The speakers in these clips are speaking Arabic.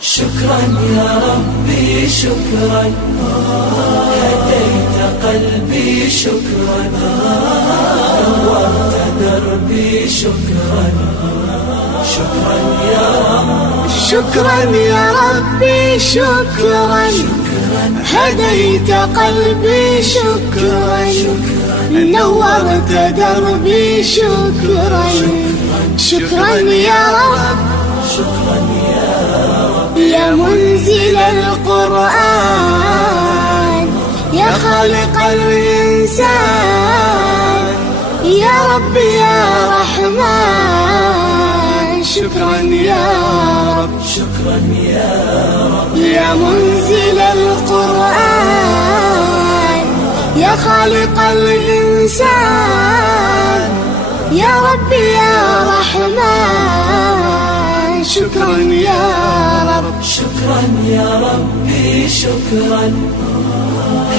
شكرا يا ربي شكرا، هديت قلبي شكرا، نورت دربي شكرا. شكرا يا رب، شكرا يا ربي شكرا، هديت قلبي شكرا، نورت دربي شكرا. شكرا يا رب، شكرا يا رب، يا منزل القرآن، يا خالق الإنسان، يا رب يا رحمن. شكرا يا رب، شكرا يا رب، يا منزل القرآن، يا خالق الإنسان، يا رب يا رحمن. شكرا يا رب، شكرا يا ربي شكرا،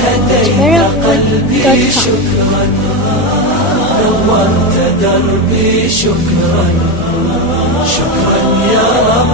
هديت قلبي شكرا، نورت دربي شكرا. شكرا يا رب،